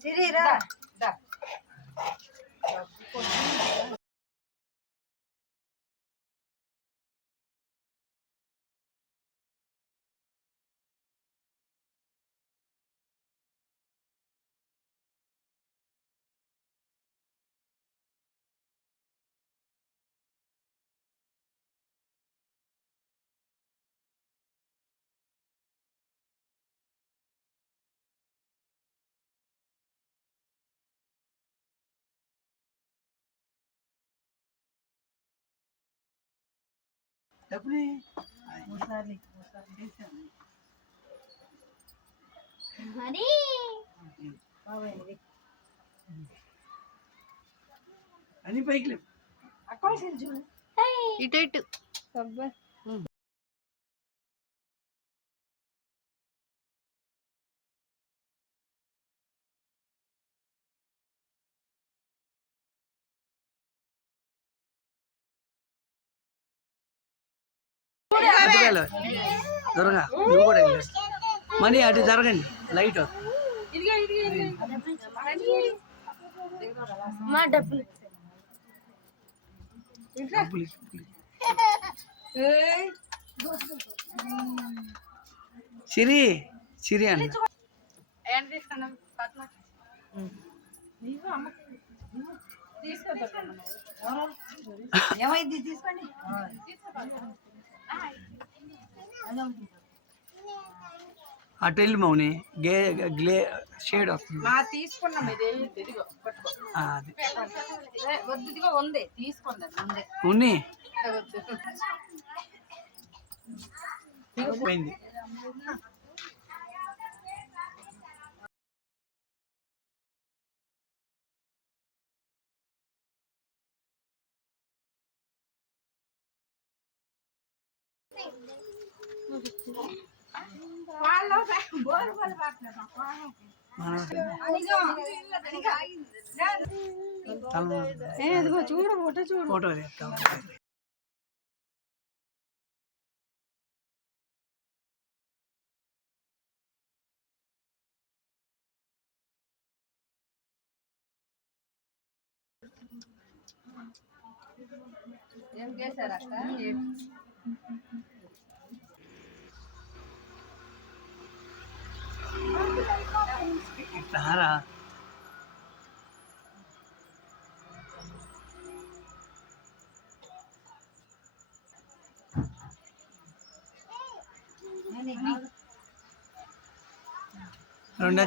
సిరిరా అని పైకి ఇటు ఇటు దొరగా నువ్వు కూడా మనీ అటు జరగండి లైట్ మా డబ్బులు సిరి సిరి అండి ఏమైంది తీసుకోండి అటు వెళ్ళి మౌని గ్లే షేడ్ వస్తుంది తీసుకున్నాం వద్దుగా ఉంది తీసుకున్నాను ఉన్ని పోయింది చూడు ఫోటో చూడు ఫోటో ఏం చేశారు అక్క ఇట్లా రెండు